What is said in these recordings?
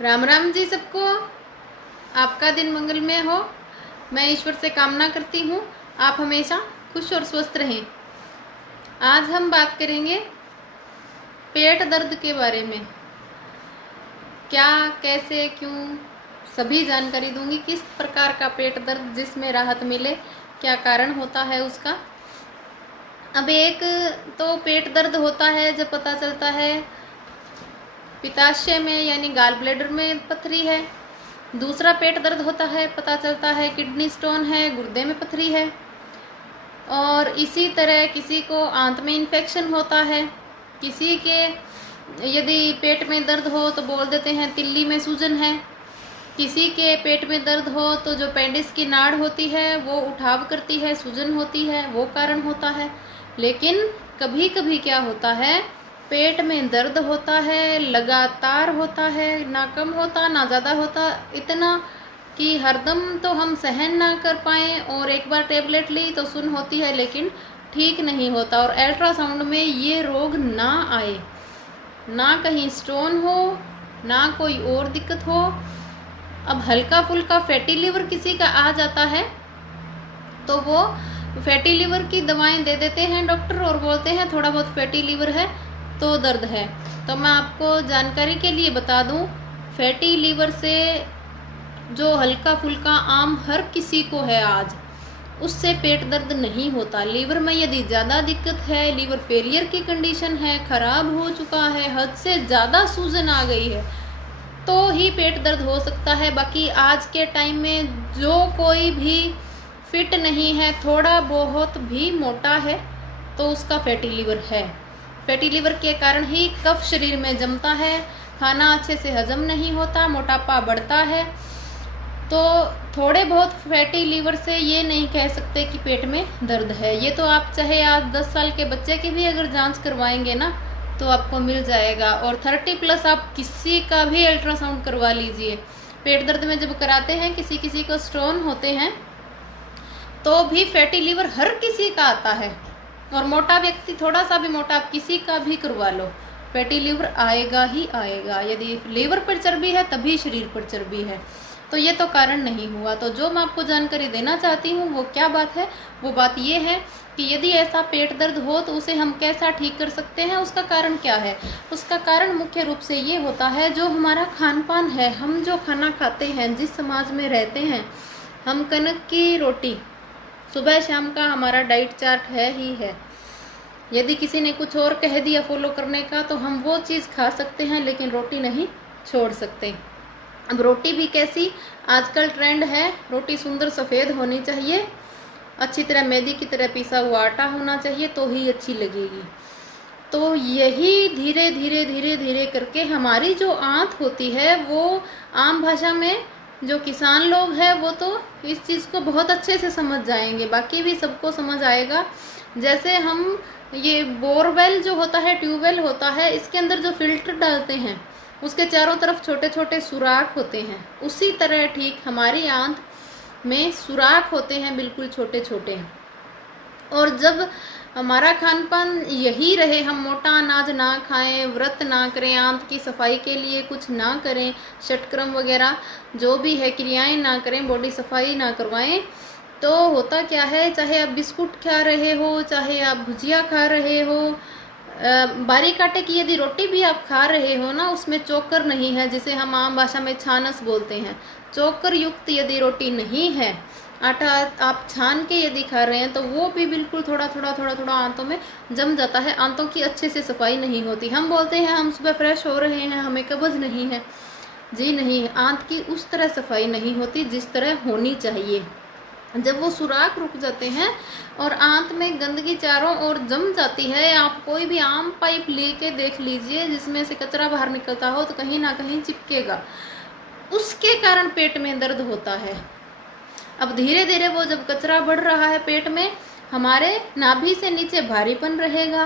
राम राम जी सबको। आपका दिन मंगलमय हो। मैं ईश्वर से कामना करती हूँ आप हमेशा खुश और स्वस्थ रहें। आज हम बात करेंगे पेट दर्द के बारे में। क्या, कैसे, क्यों, सभी जानकारी दूंगी। किस प्रकार का पेट दर्द जिसमें राहत मिले, क्या कारण होता है उसका। अब एक तो पेट दर्द होता है जब पता चलता है पित्ताशय में यानी गाल ब्लैडर में पथरी है। दूसरा पेट दर्द होता है पता चलता है किडनी स्टोन है, गुर्दे में पथरी है। और इसी तरह किसी को आंत में इन्फेक्शन होता है। किसी के यदि पेट में दर्द हो तो बोल देते हैं तिल्ली में सूजन है। किसी के पेट में दर्द हो तो जो पेंडिस की नाड़ होती है वो उठाव करती है, सूजन होती है, वो कारण होता है। लेकिन कभी कभी क्या होता है, पेट में दर्द होता है, लगातार होता है, ना कम होता ना ज़्यादा होता, इतना कि हरदम तो हम सहन ना कर पाएँ और एक बार टेबलेट ली तो सुन होती है लेकिन ठीक नहीं होता। और अल्ट्रासाउंड में ये रोग ना आए, ना कहीं स्टोन हो, ना कोई और दिक्कत हो। अब हल्का फुल्का फैटी लीवर किसी का आ जाता है तो वो फैटी लीवर की दवाएं दे देते हैं डॉक्टर और बोलते हैं थोड़ा बहुत फैटी लीवर है तो दर्द है। तो मैं आपको जानकारी के लिए बता दूं, फैटी लीवर से जो हल्का फुल्का आम हर किसी को है आज, उससे पेट दर्द नहीं होता। लीवर में यदि ज़्यादा दिक्कत है, लीवर फेलियर की कंडीशन है, खराब हो चुका है, हद से ज़्यादा सूजन आ गई है, तो ही पेट दर्द हो सकता है। बाकी आज के टाइम में जो कोई भी फिट नहीं है, थोड़ा बहुत भी मोटा है, तो उसका फैटी लीवर है। फैटी लीवर के कारण ही कफ शरीर में जमता है, खाना अच्छे से हजम नहीं होता, मोटापा बढ़ता है। तो थोड़े बहुत फैटी लीवर से ये नहीं कह सकते कि पेट में दर्द है। ये तो आप चाहे आज 10 साल के बच्चे की भी अगर जांच करवाएंगे ना तो आपको मिल जाएगा। और 30+ आप किसी का भी अल्ट्रासाउंड करवा लीजिए। पेट दर्द में जब कराते हैं, किसी किसी को स्टोन होते हैं, तो भी फैटी लीवर हर किसी का आता है। और मोटा व्यक्ति, थोड़ा सा भी मोटा, आप किसी का भी करवा लो, फैटी लीवर आएगा ही आएगा। यदि लीवर पर चर्बी है तभी शरीर पर चर्बी है, तो ये तो कारण नहीं हुआ। तो जो मैं आपको जानकारी देना चाहती हूँ वो क्या बात है, वो बात ये है कि यदि ऐसा पेट दर्द हो तो उसे हम कैसा ठीक कर सकते हैं, उसका कारण क्या है। उसका कारण मुख्य रूप से ये होता है जो हमारा खान पान है। हम जो खाना खाते हैं, जिस समाज में रहते हैं, हम कनक की रोटी सुबह शाम का हमारा डाइट चार्ट है ही है। यदि किसी ने कुछ और कह दिया फॉलो करने का तो हम वो चीज़ खा सकते हैं लेकिन रोटी नहीं छोड़ सकते। अब रोटी भी कैसी, आजकल ट्रेंड है रोटी सुंदर सफ़ेद होनी चाहिए, अच्छी तरह मैदे की तरह पिसा हुआ आटा होना चाहिए तो ही अच्छी लगेगी। तो यही धीरे धीरे धीरे धीरे करके हमारी जो आंत होती है, वो आम भाषा में जो किसान लोग हैं वो तो इस चीज़ को बहुत अच्छे से समझ जाएंगे, बाकी भी सबको समझ आएगा। जैसे हम ये बोरवेल जो होता है, ट्यूबवेल होता है, इसके अंदर जो फिल्टर डालते हैं उसके चारों तरफ छोटे छोटे सुराख होते हैं, उसी तरह ठीक हमारी आंत में सुराख होते हैं, बिल्कुल छोटे छोटे। और जब हमारा खान पान यही रहे, हम मोटा अनाज ना खाएं, व्रत ना करें, आंत की सफाई के लिए कुछ ना करें, षटक्रम वगैरह जो भी है क्रियाएं ना करें, बॉडी सफाई ना करवाएं, तो होता क्या है, चाहे आप बिस्कुट खा रहे हो, चाहे आप भुजिया खा रहे हो, बारीक आटे की यदि रोटी भी आप खा रहे हो ना, उसमें चोकर नहीं है, जिसे हम आम भाषा में छानस बोलते हैं। चोकर युक्त यदि रोटी नहीं है, आटा आप छान के यदि खा रहे हैं, तो वो भी बिल्कुल थोड़ा थोड़ा थोड़ा थोड़ा आंतों में जम जाता है, आंतों की अच्छे से सफाई नहीं होती। हम बोलते हैं हम सुबह फ्रेश हो रहे हैं, हमें कब्ज नहीं है। जी नहीं, आंत की उस तरह सफाई नहीं होती जिस तरह होनी चाहिए। जब वो सुराख रुक जाते हैं और आंत में गंदगी चारों ओर जम जाती है, आप कोई भी आम पाइप लेके देख लीजिए जिसमें से कचरा बाहर निकलता हो तो कहीं ना कहीं चिपकेगा, उसके कारण पेट में दर्द होता है। अब धीरे धीरे वो जब कचरा बढ़ रहा है पेट में, हमारे नाभि से नीचे भारीपन रहेगा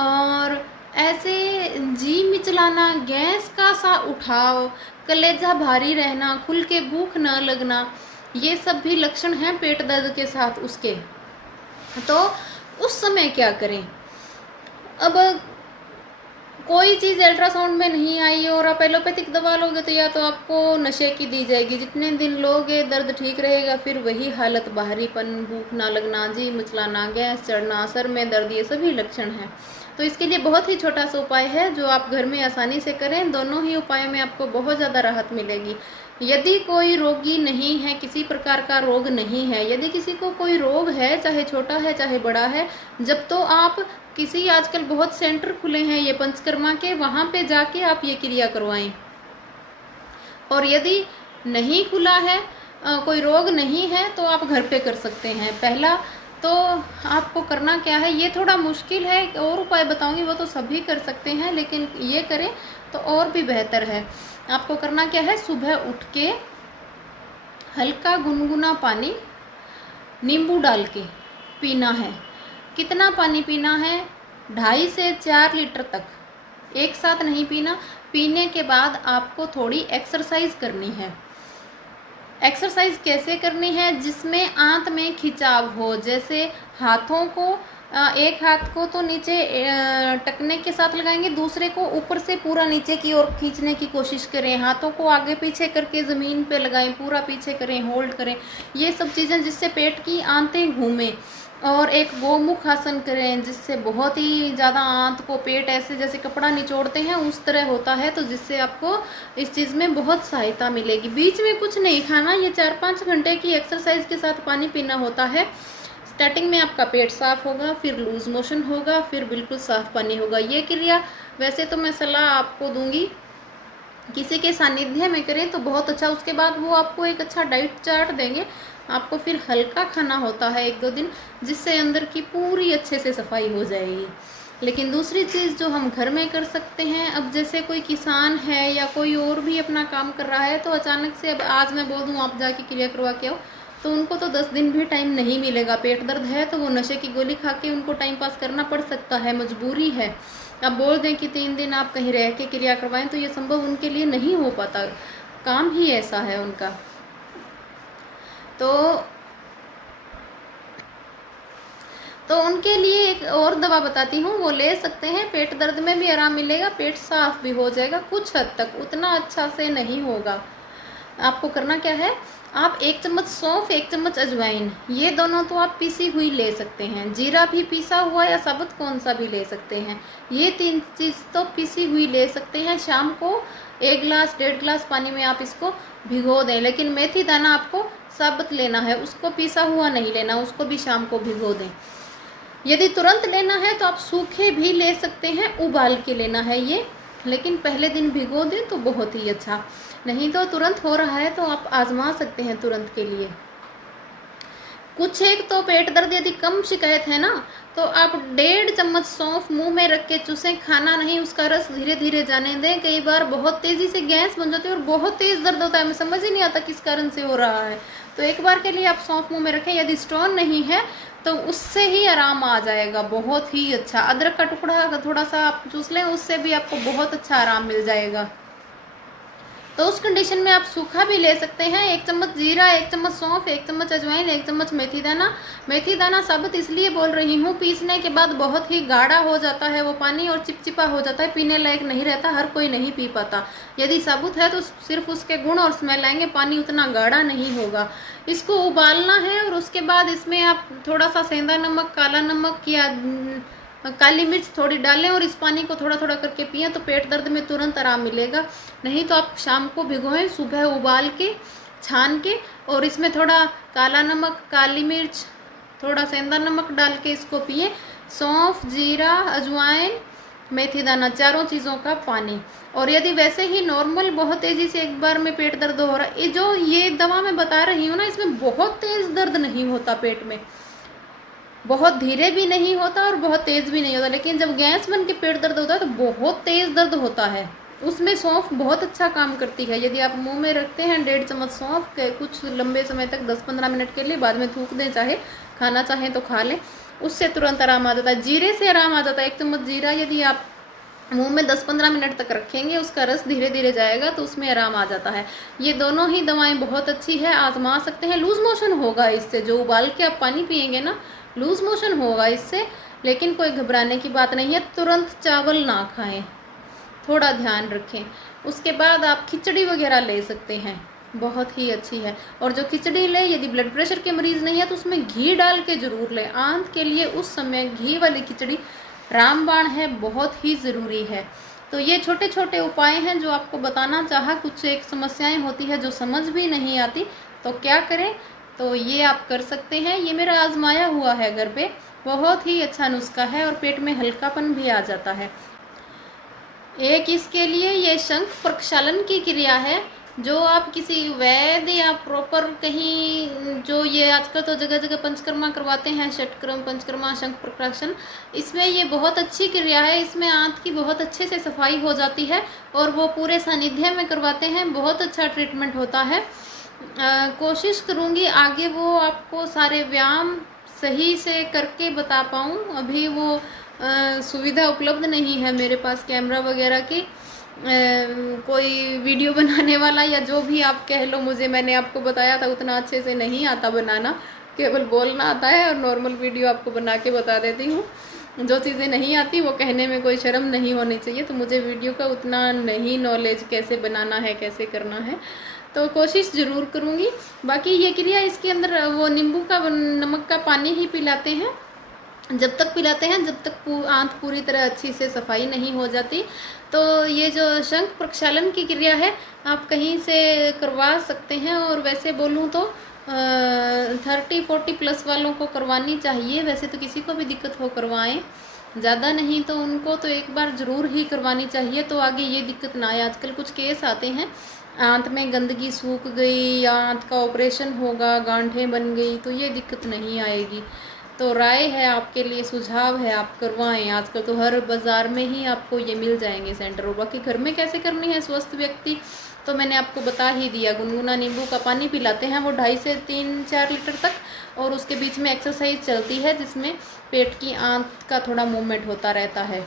और ऐसे जी मिचलाना, गैस का सा उठाव, कलेजा भारी रहना, खुल के भूख न लगना, ये सब भी लक्षण हैं पेट दर्द के साथ उसके। तो उस समय क्या करें। अब कोई चीज़ अल्ट्रासाउंड में नहीं आई और आप एलोपैथिक दवा लोगे तो या तो आपको नशे की दी जाएगी, जितने दिन लोगे दर्द ठीक रहेगा, फिर वही हालत, बाहरीपन, भूख ना लगना, जी मिचलाना, गैस चढ़ना, सर में दर्द, ये सभी लक्षण हैं। तो इसके लिए बहुत ही छोटा सा उपाय है जो आप घर में आसानी से करें। दोनों ही उपायों में आपको बहुत ज़्यादा राहत मिलेगी। यदि कोई रोगी नहीं है, किसी प्रकार का रोग नहीं है, यदि किसी को कोई रोग है, चाहे छोटा है चाहे बड़ा है, जब तो आप किसी, आजकल बहुत सेंटर खुले हैं ये पंचकर्मा के, वहाँ पे जाके आप ये क्रिया करवाएं। और यदि नहीं खुला है, कोई रोग नहीं है, तो आप घर पे कर सकते हैं। पहला तो आपको करना क्या है, ये थोड़ा मुश्किल है, और उपाय बताऊंगी वो तो सभी कर सकते हैं, लेकिन ये करें तो और भी बेहतर है। आपको करना क्या है, सुबह उठ के हल्का गुनगुना पानी नींबू डाल के पीना है। कितना पानी पीना है, 2.5 से 4 लीटर तक, एक साथ नहीं पीना। पीने के बाद आपको थोड़ी एक्सरसाइज करनी है। एक्सरसाइज कैसे करनी है, जिसमें आंत में खिंचाव हो, जैसे हाथों को, एक हाथ को तो नीचे टकने के साथ लगाएंगे, दूसरे को ऊपर से पूरा नीचे की ओर खींचने की कोशिश करें। हाथों को आगे पीछे करके ज़मीन पे लगाएं, पूरा पीछे करें, होल्ड करें, ये सब चीज़ें जिससे पेट की आंतें घूमें। और एक गोमुख आसन करें, जिससे बहुत ही ज़्यादा आंत को, पेट ऐसे जैसे कपड़ा निचोड़ते हैं उस तरह होता है, तो जिससे आपको इस चीज़ में बहुत सहायता मिलेगी। बीच में कुछ नहीं खाना, ये 4-5 घंटे की एक्सरसाइज के साथ पानी पीना होता है। स्टार्टिंग में आपका पेट साफ होगा, फिर लूज मोशन होगा, फिर बिल्कुल साफ पानी होगा। ये क्रिया वैसे तो मैं सलाह आपको दूंगी किसी के सानिध्य में करें तो बहुत अच्छा। उसके बाद वो आपको एक अच्छा डाइट चार्ट देंगे। आपको फिर हल्का खाना होता है 1-2 दिन, जिससे अंदर की पूरी अच्छे से सफाई हो जाएगी। लेकिन दूसरी चीज़ जो हम घर में कर सकते हैं, अब जैसे कोई किसान है या कोई और भी अपना काम कर रहा है, तो अचानक से अब आज मैं बोल दूँ आप जाके क्रिया करवा के आओ, तो उनको तो 10 दिन भी टाइम नहीं मिलेगा। पेट दर्द है तो वो नशे की गोली खा के उनको टाइम पास करना पड़ सकता है, मजबूरी है। अब बोल दें कि 3 दिन आप कहीं रह के क्रिया करवाएं, तो ये संभव उनके लिए नहीं हो पाता, काम ही ऐसा है उनका। तो उनके लिए एक और दवा बताती हूँ, वो ले सकते हैं। पेट दर्द में भी आराम मिलेगा, पेट साफ भी हो जाएगा कुछ हद तक, उतना अच्छा से नहीं होगा। आपको करना क्या है, आप 1 चम्मच सौंफ, 1 चम्मच अजवाइन, ये दोनों तो आप पीसी हुई ले सकते हैं। जीरा भी पीसा हुआ या साबुत कौन सा भी ले सकते हैं। ये 3 चीज़ तो पीसी हुई ले सकते हैं। शाम को 1 गिलास 1.5 गिलास पानी में आप इसको भिगो दें। लेकिन मेथी दाना आपको साबुत लेना है, उसको पीसा हुआ नहीं लेना, उसको भी शाम को भिगो दें। यदि तुरंत लेना है तो आप सूखे भी ले सकते हैं, उबाल के लेना है ये, लेकिन पहले दिन भिगो दें तो बहुत ही अच्छा। नहीं तो तुरंत हो रहा है तो आप आजमा सकते हैं तुरंत के लिए। कुछ एक तो पेट दर्द यदि कम शिकायत है ना, तो आप 1.5 चम्मच सौंफ मुंह में रख के चूसें, खाना नहीं, उसका रस धीरे धीरे जाने दें। कई बार बहुत तेजी से गैस बन जाती है और बहुत तेज दर्द होता है, हमें समझ ही नहीं आता किस कारण से हो रहा है। तो एक बार के लिए आप सौंफ मुंह में रखें। यदि स्टोन नहीं है तो उससे ही आराम आ जाएगा, बहुत ही अच्छा। अदरक का टुकड़ा थोड़ा सा आप चूस लें, उससे भी आपको बहुत अच्छा आराम मिल जाएगा। तो उस कंडीशन में आप सूखा भी ले सकते हैं। 1 चम्मच जीरा, 1 चम्मच सौंफ, 1 चम्मच अजवाइन, 1 चम्मच मेथी दाना। मेथी दाना साबुत इसलिए बोल रही हूँ, पीसने के बाद बहुत ही गाढ़ा हो जाता है वो पानी और चिपचिपा हो जाता है, पीने लायक नहीं रहता, हर कोई नहीं पी पाता। यदि साबुत है तो सिर्फ उसके गुण और स्मेल आएंगे, पानी उतना गाढ़ा नहीं होगा। इसको उबालना है और उसके बाद इसमें आप थोड़ा सा सेंधा नमक, काला नमक या काली मिर्च थोड़ी डालें और इस पानी को थोड़ा थोड़ा करके पिए, तो पेट दर्द में तुरंत आराम मिलेगा। नहीं तो आप शाम को भिगोएं, सुबह उबाल के छान के, और इसमें थोड़ा काला नमक, काली मिर्च, थोड़ा सेंधा नमक डाल के इसको पिए। सौंफ, जीरा, अजवाइन, मेथी दाना, चारों चीज़ों का पानी। और यदि वैसे ही नॉर्मल बहुत तेज़ी से एक बार में पेट दर्द हो रहा है, ये दवा मैं बता रही हूँ ना, इसमें बहुत तेज़ दर्द नहीं होता पेट में, बहुत धीरे भी नहीं होता और बहुत तेज़ भी नहीं होता। लेकिन जब गैस बन के पेट दर्द होता है तो बहुत तेज़ दर्द होता है, उसमें सौंफ बहुत अच्छा काम करती है। यदि आप मुंह में रखते हैं 1.5 चम्मच सौंफ के कुछ लंबे समय तक, 10-15 मिनट के लिए, बाद में थूक दें, चाहे खाना चाहें तो खा लें, उससे तुरंत आराम आ जाता है। जीरे से आराम आ जाता है। 1 चम्मच जीरा यदि आप मुंह में 10-15 मिनट तक रखेंगे, उसका रस धीरे धीरे जाएगा तो उसमें आराम आ जाता है। ये दोनों ही दवाएं बहुत अच्छी है, आजमा सकते हैं। लूज मोशन होगा इससे, जो उबाल के आप पानी पियेंगे ना, लूज मोशन होगा इससे, लेकिन कोई घबराने की बात नहीं है। तुरंत चावल ना खाएं, थोड़ा ध्यान रखें। उसके बाद आप खिचड़ी वगैरह ले सकते हैं, बहुत ही अच्छी है। और जो खिचड़ी ले, यदि ब्लड प्रेशर के मरीज़ नहीं है तो उसमें घी डाल के ज़रूर लें। आंत के लिए उस समय घी वाली खिचड़ी रामबाण है, बहुत ही ज़रूरी है। तो ये छोटे छोटे उपाय हैं जो आपको बताना चाहा। कुछ एक समस्याएं होती है जो समझ भी नहीं आती, तो क्या करें, तो ये आप कर सकते हैं। ये मेरा आजमाया हुआ है घर पे, बहुत ही अच्छा नुस्खा है और पेट में हल्कापन भी आ जाता है। एक इसके लिए ये शंख प्रक्षालन की क्रिया है, जो आप किसी वैद्य या प्रॉपर कहीं, जो ये आजकल तो जगह जगह पंचकर्मा करवाते हैं, षटक्रम पंचकर्मा शंख प्रक्षालन, इसमें ये बहुत अच्छी क्रिया है। इसमें आंत की बहुत अच्छे से सफाई हो जाती है और वो पूरे सानिध्य में करवाते हैं, बहुत अच्छा ट्रीटमेंट होता है। कोशिश करूँगी आगे वो आपको सारे व्यायाम सही से करके बता पाऊँ। अभी वो सुविधा उपलब्ध नहीं है मेरे पास कैमरा वगैरह की, कोई वीडियो बनाने वाला या जो भी आप कह लो। मुझे, मैंने आपको बताया था, उतना अच्छे से नहीं आता बनाना, केवल बोलना आता है और नॉर्मल वीडियो आपको बना के बता देती हूँ। जो चीज़ें नहीं आती वो कहने में कोई शर्म नहीं होनी चाहिए। तो मुझे वीडियो का उतना नहीं नॉलेज, कैसे बनाना है, कैसे करना है, तो कोशिश ज़रूर करूँगी। बाकी ये क्रिया, इसके अंदर वो नींबू का, नमक का पानी ही पिलाते हैं, जब तक पिलाते हैं जब तक आंत पूरी तरह अच्छी से सफाई नहीं हो जाती। तो ये जो शंख प्रक्षालन की क्रिया है, आप कहीं से करवा सकते हैं। और वैसे बोलूँ तो 30-40 प्लस वालों को करवानी चाहिए। वैसे तो किसी को भी दिक्कत हो करवाएं, ज़्यादा नहीं तो उनको तो एक बार ज़रूर ही करवानी चाहिए, तो आगे ये दिक्कत ना आए। आजकल कुछ केस आते हैं, आंत में गंदगी सूख गई या आंत का ऑपरेशन होगा, गांठें बन गई, तो ये दिक्कत नहीं आएगी। तो राय है आपके लिए, सुझाव है, आप करवाएं। आजकल तो हर बाज़ार में ही आपको ये मिल जाएंगे सेंटर। और बाकी घर में कैसे करनी है स्वस्थ व्यक्ति, तो मैंने आपको बता ही दिया। गुनगुना नींबू का पानी पिलाते हैं, वो 2.5 से 3-4 लीटर तक, और उसके बीच में एक्सरसाइज चलती है जिसमें पेट की आंत का थोड़ा मूवमेंट होता रहता है।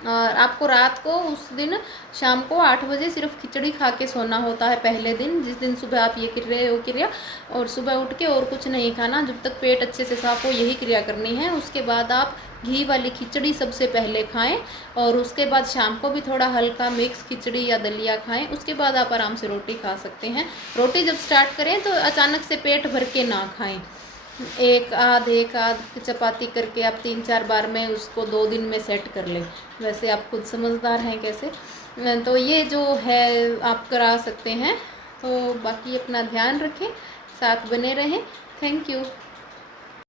और आपको रात को, उस दिन शाम को 8 बजे सिर्फ खिचड़ी खा के सोना होता है पहले दिन, जिस दिन सुबह आप ये क्रिया, और सुबह उठ के और कुछ नहीं खाना। जब तक पेट अच्छे से साफ हो यही क्रिया करनी है। उसके बाद आप घी वाली खिचड़ी सबसे पहले खाएं, और उसके बाद शाम को भी थोड़ा हल्का मिक्स खिचड़ी या दलिया खाएं। उसके बाद आप आराम से रोटी खा सकते हैं। रोटी जब स्टार्ट करें तो अचानक से पेट भर के ना खाएं। एक आध चपाती करके आप 3-4 बार में उसको 2 दिन में सेट कर लें। वैसे आप खुद समझदार हैं कैसे, तो ये जो है आप करा सकते हैं। तो बाकी अपना ध्यान रखें, साथ बने रहें। Thank you.